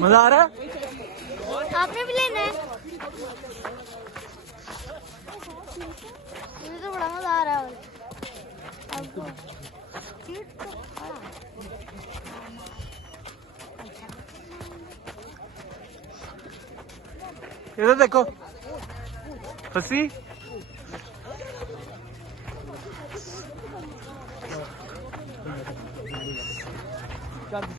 मजा आ रहा है? आपने भी लेना है? मुझे तो बड़ा मजा आ रहा है। आपको इधर देखो हंसी।